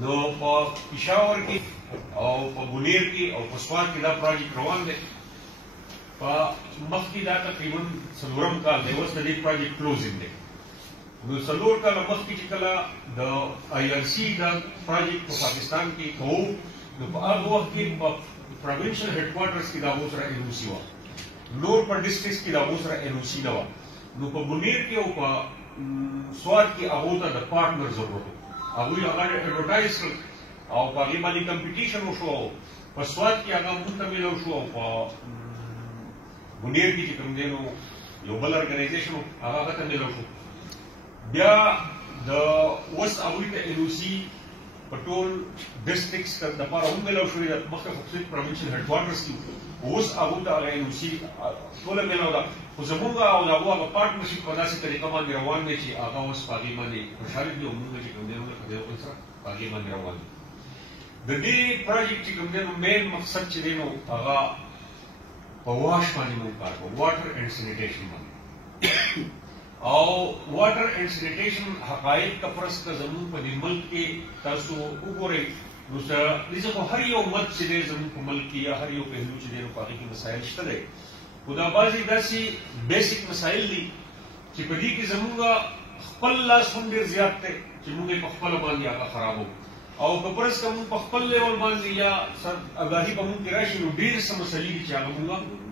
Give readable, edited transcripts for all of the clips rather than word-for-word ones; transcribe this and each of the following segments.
نو په پېښور کې او په بونیر کې او په سوات کې دا پروجیکټ روان دی. په مخکې دا تقریبا څلورم کال دی اوس د دې پروجیکټ کلوزینګ دی. نو څلور کاله مخکې چې کله د IRC دا پروجیکټ په پاکستان کې کوو نو په هغه وخت کې په پروینشل هیډ کوارټرز کې د هغو سره NOC وه. نور په ډسټرکټس کې د هغو سره NOC نه وه. نو په بونیر کې او په سوات کې هغو ته د پارټنر ضرورت و. هغوی هغه اډورټایز کړل او په هغې باندې کمپټیشن وشو او په سوات کې هغه موږ ته میلاو شو او په بونیر کې چې کوم دی نو یو بل ارګنایزیشن و هغه ته میلاو شو. بیا د اوس هغوی ته NOC په ټول ډسټرکټس دپاره هم میلاو شوې ده. مخکې خو صرف پروینشل هیډ کوارټرز کې اوس هغو ته هغه NOC ټوله میلاو ده. خو زمونږ او د هغو هغه پارټنرشپ په داسې طریقه باندې روان دی چې هغه اوس په هغې باندې خوشحاله دي او مونږ چې کوم دی نو لکه د یو بل سره په هغې باندې روان دي. د دې پروجیکټ چې کوم دی نو مین مقصد چې دی نو هغه په واش باندې مونږ کار کوو، واټر اینډ سینیټیشن باندې. او واټر اینډ سینیټیشن حقایق ته فرض که زمونږ په دې ملک کې تاسو وګورئ نو داسې خو هر یو ملک چې دی زمونږ په ملک کې یا هر یو پهلو چې دی نو په هغې کې مسایل شته دی. خو دا بعضې داسې بیسک مسایل دي چې په دې کې زمونږ خپل لاس هم ډېر زیات دی چې مونږ یې په خپله باندې هغه خرابوو. او که فرض که مونږ په خپل لیول باندې یا اګاهي په مونږ کې راشي نو ډېر څه مسلې دي چې هغه مونږ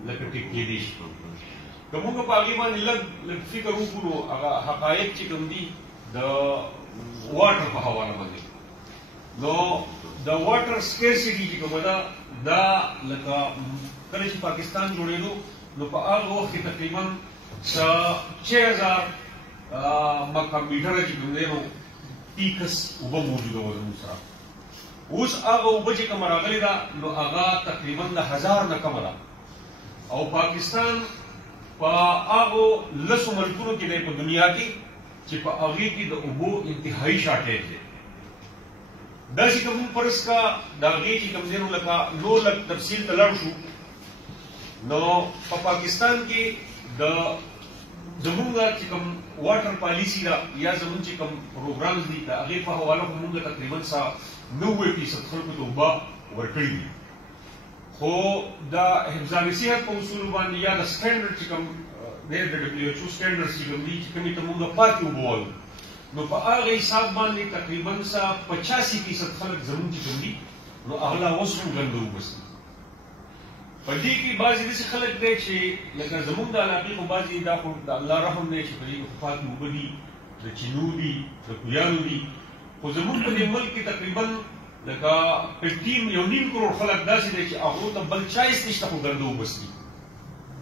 لکه ټیک کېدی شي. که مونږ په هغې باندې لږ فکر وکړو نو هغه حقایق چې کوم دي د واټر په حواله باندې نو د واټر سکیرسټي چې کومه ده دا لکه کله چې پاکستان جوړېدو نو په هغه وخت کې تقریبا 6000 مکعب میټره چې کوم دی نو پیکس اوبه موجوده وه زموږ سره. اوس هغه اوبه چې کومه راغلې ده نو هغه تقریبا د 1000 نه کمه ده. او پاکستان په هغو 10 ملکونو کې دی په دنیا کې چې په هغې کې د اوبو انتهایي شارټیج دی. داسې که مونږ فرض که د هغې چې کوم دی نو لکه نور لږ تفصیل ته لاړ شو نو په پاکستان کې د زمونږ چې کوم واټر پالیسي ده یا زمونږ چې کوم پروګرامز دي د هغې په حواله خو مونږ تقریبا 90% خلکو ته اوبه ورکړي دي. خو د حفظان صحت په اصولو باندې یا د سټینډرډ چې کوم دی د WHO سټینډرډز چې کوم دي چې کومې ته مونږ پاکې اوبه وایو نو په هغه حساب باندې تقریبا 85% خلک زمونږ چې کوم دي نو هغه لا اوس هم ګنده اوبه څښي. په دې کې بعضې داسې خلک دی چې لکه زمونږ د علاقې خو بعضې دا خو د الله رحم دی چې په دې کې خو پاکې اوبه دي، د چینو دي، د کویانو دي. خو زمونږ په دې ملک کې تقریبا لکه 1.5 کروڑ خلک داسې دی چې هغو ته بل چایس نشته خو ګنده اوبه څښي.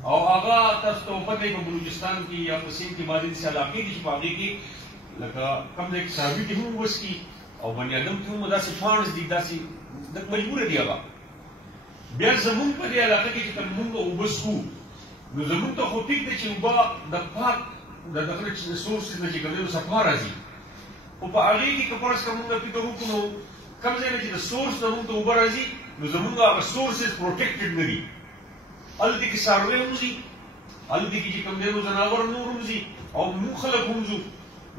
او هغه تاسو ته پته وي په بلوچستان کې یا په سیند کې بعضې داسې علاقې دي چې په هغې کې لکه کوم ځای کې څاروي کې هم اوبه څښي او بني ادم کې هم داسې پاڼز دي، داسې لږ مجبوره دي هغه. بیا زمونږ په دې علاقه کې چې کوم مونږ اوبه څښو نو زمونږ ته خو ټیک دی چې اوبه د پاک د دغه سورسز نه چې کوم دی نو صفا راځي. خو په هغې کې که فرض که مونږ فکر وکړو نو کوم ځای نه چې د سورس نه مونږ ته اوبه راځي نو زمونږ هغه سورسز پروټیکټډ نه دي. هلته کې څاروی هم ځي، هلته کې چې کوم دی نو ځناور نور هم ځي او مونږ خلک هم ځو.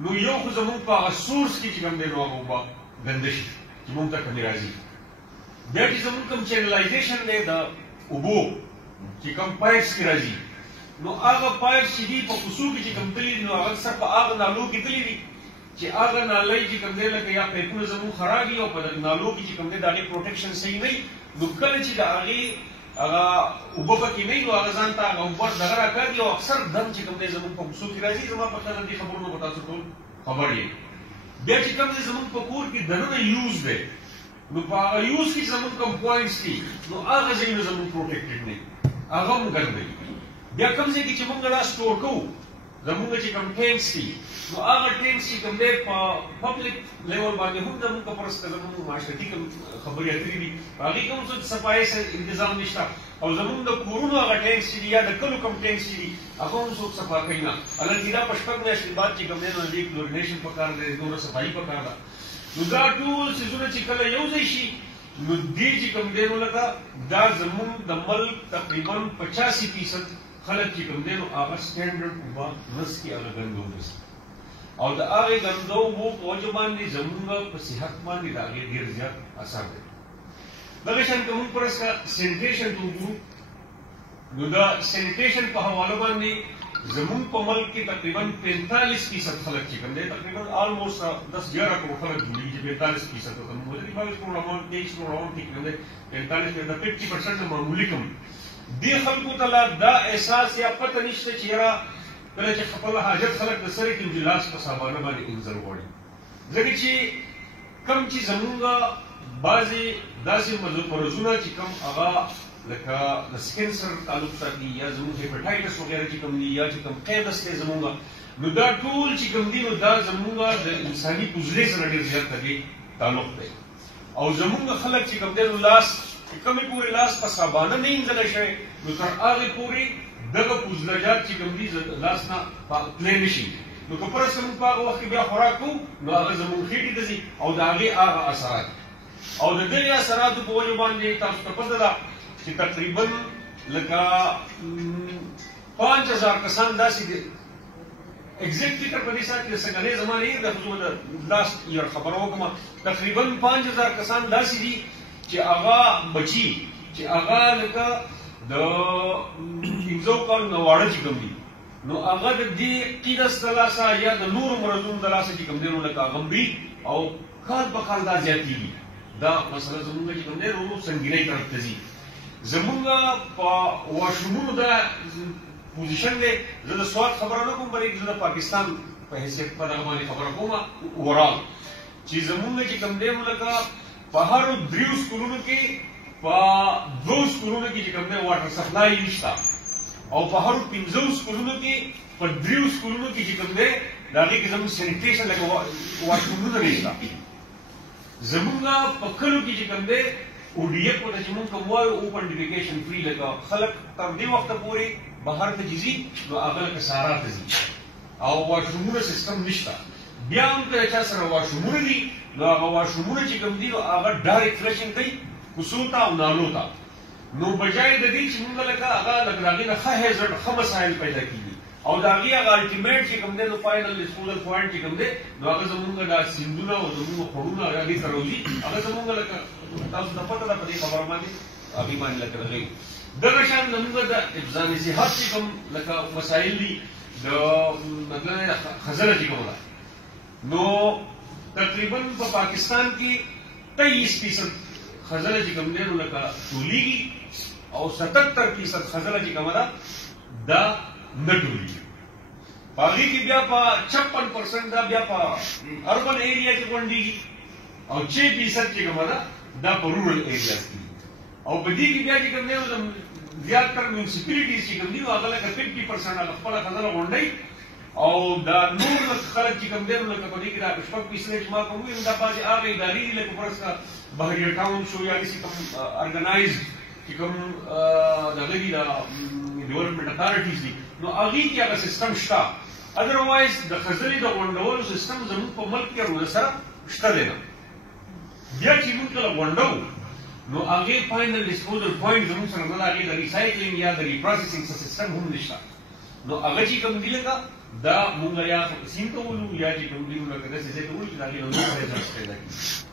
نو یو خو زمونږ په هغه سورس کې چې کوم دی نو هغه اوبه ګنده شي چې مونږ ته کمې راځي. بیا چې زمونږ کوم چینلایزیشن دی د اوبو چې کوم پایپس کې راځي نو هغه پایپس چې دي په کوڅو کې چې کوم تللي دي نو هغه اکثر په هغه نالو کې تللي دي چې هغه نالۍ چې کوم دی لکه یا پایپونه زمونږ خراب دي او په نالو کې چې کوم دی د هغې پروټیکشن صحیح نه وي نو کله چې د هغې هغه اوبه پکې نه وي نو هغه ځان ته هغه اوبه دغه راکاږي او اکثر دم چې کوم دی زمونږ په کوڅو کې راځي. زما په خیال دې خبرونو به تاسو ټول خبر یې. بیا چې کوم دی زمونږ په کور کې دننه یوز دی نو په هغه یوز کې زمونږ کوم پوینټس دي نو هغه ځایونه زمونږ پروټیکټډ نه دي، هغه هم ګنده دي. بیا کوم ځای کې چې مونږ دا سټور کوو زمونږ چې کوم ټینکس دي نو هغه ټینکس چې کوم دی په پبلک لیول باندې هم زمونږ په فرض که زمونږ معاشرتي کوم خبرې اترې دي په هغې کې هم څه صفایي انتظام نشته او زمونږ د کورونو هغه ټینکس چې دي یا د کلو کوم ټینکس چې دي هغه هم څوک صفا کوي نه. حالانکې دا په 6 میاشتې بعد چې کوم دی نو دې کلورینیشن پکار دی، نوره صفایي پکار ده. نو دا ټول څیزونه چې کله یو ځای شي نو دې چې کوم دی نو لکه دا زمونږ د ملک تقریبا 85% خلک چې کوم دی نو هغه سټینډرډ اوبه نه څښي، هغه ګنده اوبه څښي. او د هغې ګندو اوبو په وجه باندې زمونږ په صحت باندې د هغې ډېر زیات اثر دی. دغه شان که موږ فرض کړه سینیټیشن ته وګورو نو د سینیټیشن په حواله باندې زمونږ په ملک کې تقریبا 45% خلک چې کوم دی تقریبا آلموسټ 10-11 کروڑ خلک جوړېږي 45% ته موږ د 22 کروڑ اماؤنټ 23 کروڑ اماؤنټ کې کوم دی 45% معمولی کم دې خلکو ته لا دا احساس یا پته نشته چې یاره کله چې خپل حاجت خلک د سره کې لاس په صابانه باندې انځر غواړي ځکه چې کم چې زمونږ بعضې داسې مرضونه چې کم هغه لکه د سکن سره تعلق ساتي یا زموږ هیپاټایټس وغیره چې کوم دي یا چې کوم قیدس دی زمونږ نو دا ټول چې کوم دي نو دا زمونږ د انساني عضلې سره ډېر زیات دغې تعلق دی او زمونږ خلک چې کوم دی نو لاس چې کومې پورې لاس په صابانه نه انځلی شوی نو تر هغې پورې دغه عضلجات چې کوم دي لاس نه تللی نه شي نو که فرض کړه موږ په هغه وخت کې بیا خوراک کوو نو هغه زموږ خېټې ته ځي او د هغې هغه اثرات او د دغې اثراتو په وجه باندې تاسو ته پته ده چې تقریبا لکه 5000 کسان داسې دي ایگزیکٹ فکر په دې سره چې د څنګهنۍ زمانې د خصوصا د لاست ایئر خبره وکړم تقریبا 5000 کسان داسې دي چې هغه بچي چې هغه لکه د 15 کالو نه واړه چې کوم دي نو هغه د دې قیدس د لاسه یا د نورو مرضونو د لاسه چې کوم دی نو لکه هغه مري او کال په کال دا زیاتېږي دا مسله زمونږ چې کوم دی نو سنګینۍ طرف ته ځي زمونږ په واشرومونو دا پوزیشن دی زه د سوال خبره نه کوم بلکې زه د پاکستان په حیثیت په دغه باندې خبره کوم اوورال چې زمونږ چې کوم دی نو لکه په هرو 3 سکولونو کې په 2 سکولونو کې چې کوم دی واټر سپلای نشته او په هرو 15 سکولونو کې په 3 سکولونو کې چې کوم دی د هغې کې زموږ سینیټیشن لکه واشرومونه نشته زمونږ په کلو کې چې کوم دی ODF ته چې موږ کوم وایو اوپن ډیفیکیشن فری لکه خلک تر دې وخته پورې بهر ته چې ځي نو هغه لکه سارا ته ځي او واشرومونه سیستم نشته بیا هم که چا سره واشرومونه دي نو هغه واشرومونه چې کوم دي نو هغه ډایرکټ فلشنګ کوي کوڅو ته او نالو ته نو بجای د دې چې موږ لکه هغه لکه د هغې نه ښه هیزرډ ښه مسایل پیدا کېږي او د هغې هغه الټیمیټ چې کوم دی نو فاینل ډسپوزل پوینټ چې کوم دی نو هغه زمونږ دا سیندونه او زمونږ خوړونه هغې ته راوځي هغه زمونږ لکه تاسو ته پته ده په دې خبره باندې هغې باندې لکه دغې دغه شان زمونږ د افزان صحت چې کوم لکه مسایل دي د مطلب خزله چې کوم ده نو تقریبا په پاکستان کې 23% خزله چې کوم دی نو لکه ټولېږي او 77% خزله چې کومه ده دا نه ټولېږي په هغې کې بیا په 56% دا بیا په اربن ایریا کې غونډېږي او 6% چې کومه ده دا په رورل ایریاز کې او په دې کې بیا چې کوم دی نو زیاتره میونسپلټیز چې کوم دي نو هغه لکه 50% هغه خپله خزله غونډوي او دا نور خلک چې کوم دی نو لکه په دې کې دا 6% چې ما کوم ویم دا بعضې هغه ادارې دي لکه فرض کړه بحریه ټاون شو یا داسې کوم ارګنایزډ چې کوم دغه دي دا ډیولپمنټ اتارټیز دي نو هغې کې هغه سیستم شته ادروایز د خزلې د غونډولو سیستم زموږ په ملک کې ورونه سره شته دی نه بیا چې موږ کله غونډوو نو هغې فاینل ډسپوزل پوینټ زموږ سره نه ده هغې د ریسایکلینګ یا د ریپروسیسینګ سیستم هم نشته نو هغه چې کوم دي لکه دا موږ یا سیند ته ولو یا چې کوم دي نو لکه داسې ځای ته ولو چې د هغې نه نور ریزلټس پیدا کړي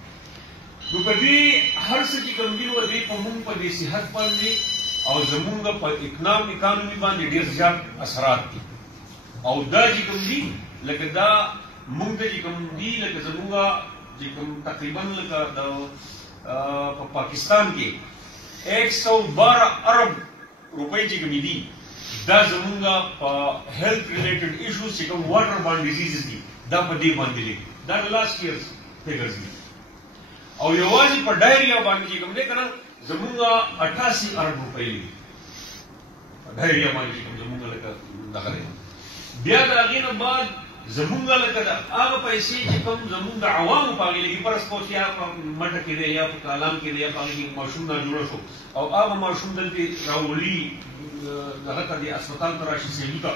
نو په دې هر څه چې کوم دي نو دې په موږ په دې صحت باندې او زمونږ په اکانومي باندې ډېر زیات اثرات دي او دا چې کوم دي لکه دا موږ ته چې کوم دي لکه زمونږ چې کوم تقریبا لکه د په پاکستان کې 112 ارب روپۍ چې کومې دي دا زمونږ په هیلث ریلیټډ ایشوز چې کوم واټر بارن ډیزیزز دي دا په دې باندې لګي دا د لاست ایئرز فیګرز دي او یوازې په ډایریا باندې چې کوم دی که نه زمونږ 88 ارب روپۍ لګي په ډایریا باندې چې کوم زمونږ لکه دغه دی بیا د هغې نه بعد زمونږ لکه د هغه پیسې چې کوم زمونږ د عوامو په هغې لګي فرض کړو چې یا په مټه کې دی یا په کالام کې دی یا په هغې کې ماشوم نه جوړه شو او هغه ماشوم دلته راولي دغه ته د اسپتال ته راشي سیلو ته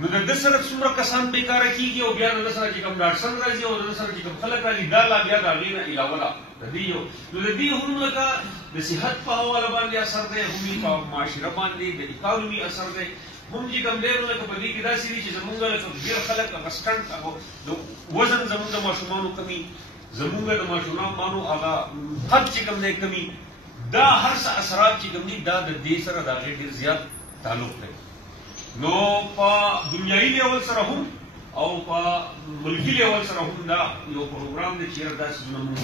نو د ده سره څومره کسان بېکاره کېږي او بیا د ده سره چې کوم ډاکټر راځي او د ده سره چې کوم خلک راځي دا لا بیا د هغې نه علاوه ده د دې یو نو د دې هم لکه د صحت په حواله باندې اثر دی هم په معاشره باندې د اکانومي اثر دی مونږ چې کوم دی نو لکه په دې کې داسې دي چې زمونږ لکه ډېر خلک هغه سټنټ هغه د وزن زمونږ د ماشومانو کمي زمونږ د ماشومانو هغه قد چې کوم دی کمي دا هر څه اثرات چې کوم دي دا د دې سره د هغې ډېر زیات تعلق دی. نو په دنیایي لیول سره هم او په ملکي لیول سره هم دا یو پروګرام دی چې دا څیزونه مونږ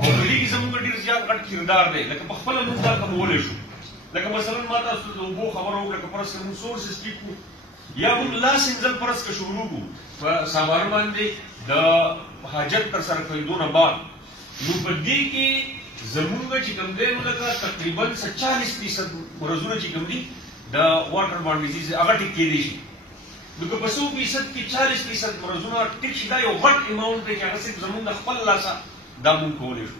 او په دې کې زمونږ ډېر زیات غټ کردار دی لکه په خپله مونږ دا کمولی شو. لکه مثلا ما تاسو د اوبو خبره وکړه که فرض کړه مونږ سورسز ټیک کړو یا مونږ لاس انځل فرض کړه شروع کړو په سامان باندې د حاجت ترسره کېدو نه بعد نو په دې کې زمونږ چې کوم دی نو لکه تقریبا 40% مرضونه چې کوم دي د واټر بارن ډیزیز هغه ټیک کېدی شي. نو که په 100% کې 40% مرضونه ټیک شي دا یو غټ اماونټ دی چې هغه صرف زمونږ د خپل لاسه دا مونږ کولی شو.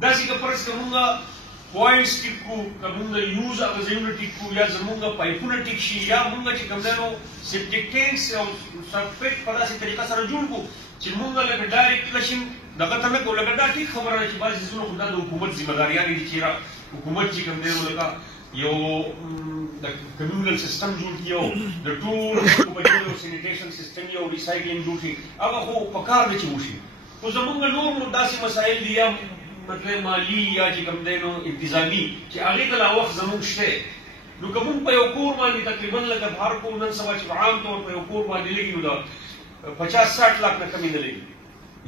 داسې که فرض کړه مونږ پوائنټس ټیک کړو که مونږ یوز هغه ځایونه ټیک کړو یا زمونږ پایپونه ټیک شي یا مونږ چې کوم دی نو سیپټیک ټینکس او سرفیټ په داسې طریقه سره جوړ کړو چې مونږ لکه ډایرکټ فلشنګ دغه ته نه کوو لکه دا ټیک خبره ده چې بعضې څیزونه خو دا د حکومت ذمهداریانې دي چې حکومت چې کوم دی نو لکه یو د کمیونل سیستم جوړ کړي او د ټول حکومتي یو سینیټیشن سیستم یو ریسایکلینګ جوړ کړي هغه خو پکار دی چې وشي. خو زمونږ نور داسې مسایل دي یا مطلب مالی یا چې کوم دی نو انتظامي چې هغې ته لا وخت زمونږ شته. نو که مونږ په یو کور باندې تقریبا لکه هر کور نن سبا چې عام طور په یو کور باندې لګي نو د 50-60 لاک نه کمې نه لګي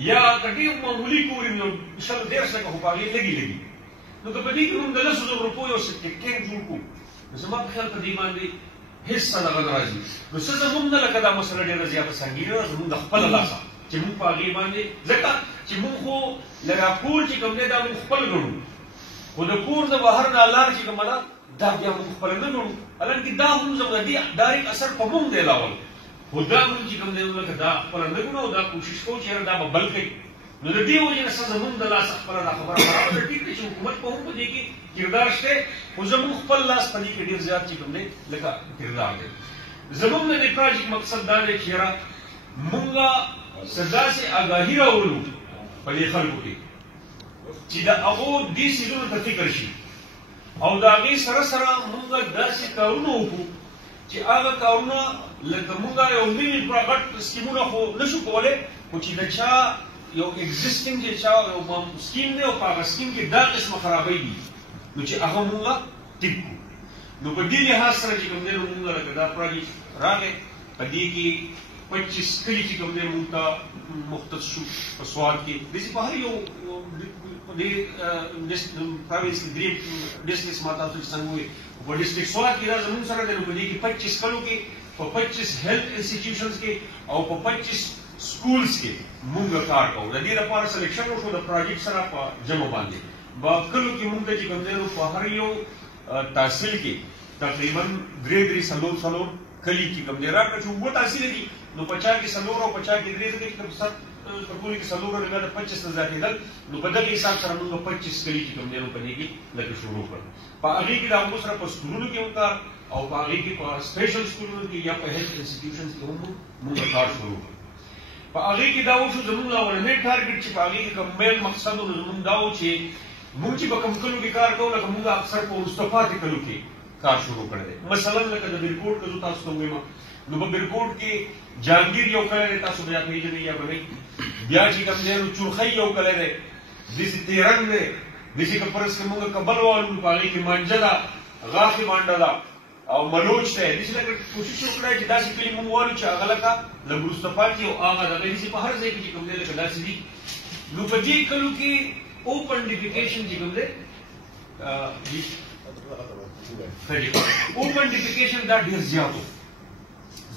یا که ډېر معمولي کور وي نو 100-150 لکه خو په هغې لګي. نو که په دې کې مونږ د 100,000 روپیو یو سیپټیک ټینک جوړ کړو نو زما په خیال په دې باندې هېڅ څه دغه نه راځي. نو څه زمونږ نه لکه دا مسله ډېره زیاته سنګینه ده زمونږ د خپله لاسه چې مونږ په هغې باندې ځکه چې مونږ خو لکه کور چې کوم دی دا مونږ خپل ګڼو خو د کور د بهر نه لار چې کومه ده دا بیا مونږ خپله نه ګڼو حالانکې دا هم زموږ د دې ډایرکټ اثر په مونږ دی لاول خو دا مونږ چې کوم دی لکه دا خپله نه ګڼو او دا کوشش کوو چې یاره دا به بل کوي. نو د دې وجې نه څه زمونږ د لاسه خپله دا خبره برابر ده ټیک دی چې حکومت په هم په دې کې کردار شته خو زمونږ خپل لاس په دې کې ډېر زیات چې کوم دی لکه کردار دی. زمونږ د دې پراجیکټ مقصد دا دی چې یاره مونږ څه داسې آګاهي راولو په دې خلکو کې چې د هغو دې څیزونو ته فکر شي او د هغې سره سره مونږ داسې کارونه وکړو چې هغه کارونه لکه مونږ یو نوي غټ سکیمونه خو نشو کولی خو چې د چا یو اگزسټینګ چې چا یو سکیم دی او په هغه سکیم کې دا قسمه خرابۍ دي نو چې هغه مونږ ټیک کړو. نو په دې لحاظ سره چې کوم دی نو مونږ لکه دا پروجیکټ راغی په دې کې 25 کلي چې کوم دی مونږ ته مختص شو په سوال کې داسې په هر یو دې پروینس کې درې ډسټرکټس ما تاسو ته څنګه وویل په ډسټرکټ سوال کې دا زموږ سره دی نو په دې کې 25 کلو کې په 25 هیلث انسټیټیوشنز کې او په 25 سکولز کې مونږ کار کوو. د دې لپاره سلیکشن وشو د پروجیکټ سره په جمع باندې په کلو کې مونږ ته چې کوم دی نو په هر یو تحصیل کې تقریبا 3-4 کلي کې کوم دی راکړه چې اووه تحصیل دي نو په چا کې 4 او په چا کې 3 ځکه چې په ټولو کې 4 نه د 25 نه زیاتېدل نو په دغه حساب سره موږ 25 کلي چې کوم دی نو په دې کې لکه شروع کړل. په هغې کې د هغو سره په سکولونو کې هم کار او په هغې کې په سپیشل سکولونو کې یا په هیلث انسټیټیوشنز کې هم موږ کار شروع کړل. په هغې کې دا وشو زموږ اولنی ټارګېټ چې په هغې کې کوم مین مقصد و زموږ دا و چې موږ چې په کوم کلو کې کار کوو لکه موږ اکثر په وروسته پاتې کلو کې کار شروع کړی دی. مثلا لکه د بیرکوټ که زه تاسو ته ووایم نو په بیرکوټ کې جهانګیر یو کلی دی تاسو بیا پېژنئ یا به نه بیا چې کوم دی نو چورخۍ یو کلی دی داسې تیرنګ دی داسې که فرض کړه موږ کبل والو نو په هغې کې مانجه ده غاښې مانډه ده او ملوچ دی داسې لکه کوشش وکړی چې داسې کلي موږ والو چې هغه لکه لږ وروسته پاتې او هغه دغه داسې په هر ځای کې چې کوم دی لکه داسې دي. نو په دې کلو کې اوپن ډیفیکیشن چې کوم دی اوپن ډیفیکیشن دا ډېر زیات و.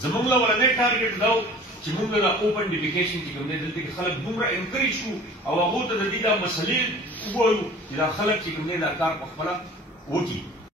زموږ لومړنی ټارګېټ دا و چې موږ د اوپن ډیفیکیشن چې کوم دی دلته کې خلک دومره انکریج کړو او هغو ته د دې دا مسلې ووایو چې دا خلک چې کوم دی دا کار په خپله وکړي.